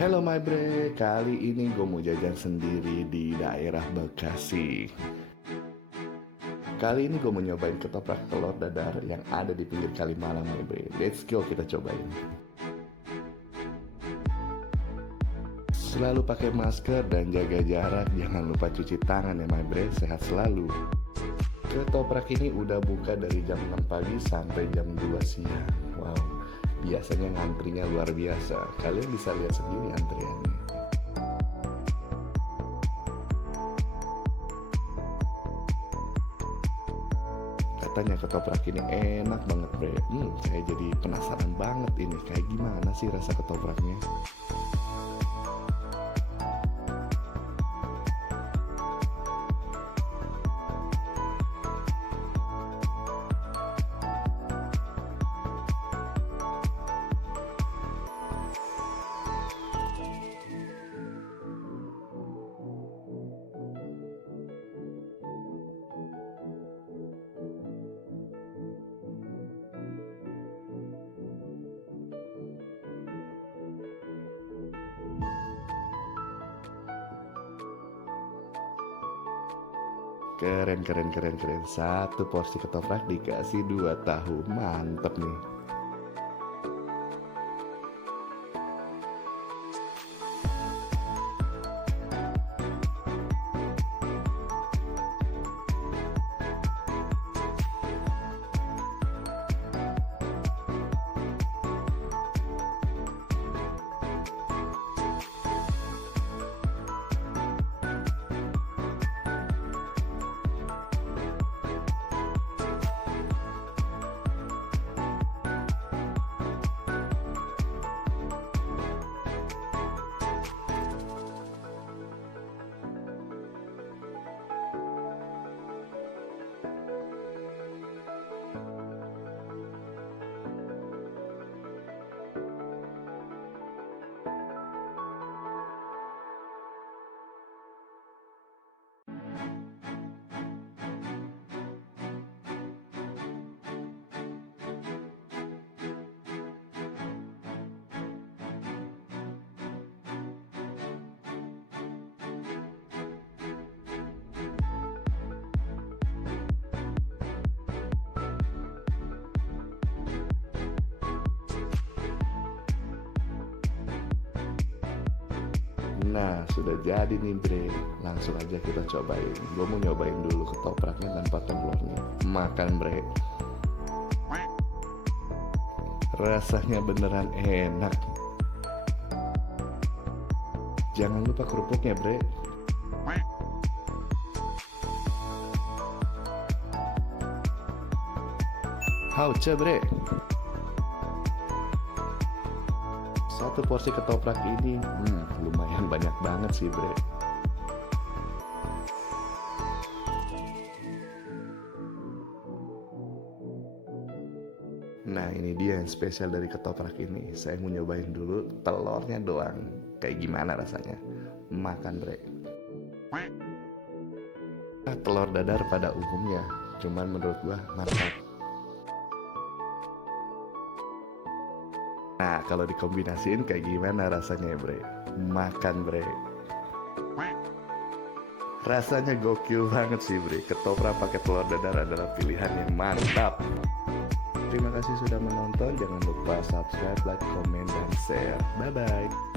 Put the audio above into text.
Hello my bre, kali ini gue mau jajan sendiri di daerah Bekasi. Kali ini gue mau nyobain ketoprak telur dadar yang ada di pinggir Kalimalang my bre. Let's go, kita cobain. Selalu pakai masker dan jaga jarak, jangan lupa cuci tangan ya my bre, sehat selalu. Ketoprak ini udah buka dari jam 6 pagi sampai jam 2 siang. Wow, biasanya ngantrinya luar biasa. Kalian bisa lihat sendiri antriannya. Katanya ketoprak ini enak banget bre. Saya jadi penasaran banget ini, kayak gimana sih rasa ketopraknya. Keren, keren, keren, keren. Satu porsi ketoprak dikasih 2 tahu. Mantep nih. Nah, sudah jadi nih bre. Langsung aja kita cobain. Gue mau nyobain dulu ketopraknya tanpa telurnya. Makan bre. Rasanya beneran enak. Jangan lupa kerupuknya bre. Hauce bre. Satu porsi ketoprak ini lumayan banyak banget sih bre. Nah ini dia yang spesial dari ketoprak ini. Saya mau nyobain dulu telurnya doang. Kayak gimana rasanya. Makan bre. Telur dadar pada umumnya, cuman menurut gua mantap. Nah, kalau dikombinasiin kayak gimana rasanya ya, bre? Makan, bre. Rasanya gokil banget sih, bre. Ketoprak pakai telur dadar adalah pilihan yang mantap. Terima kasih sudah menonton. Jangan lupa subscribe, like, komen, dan share. Bye-bye.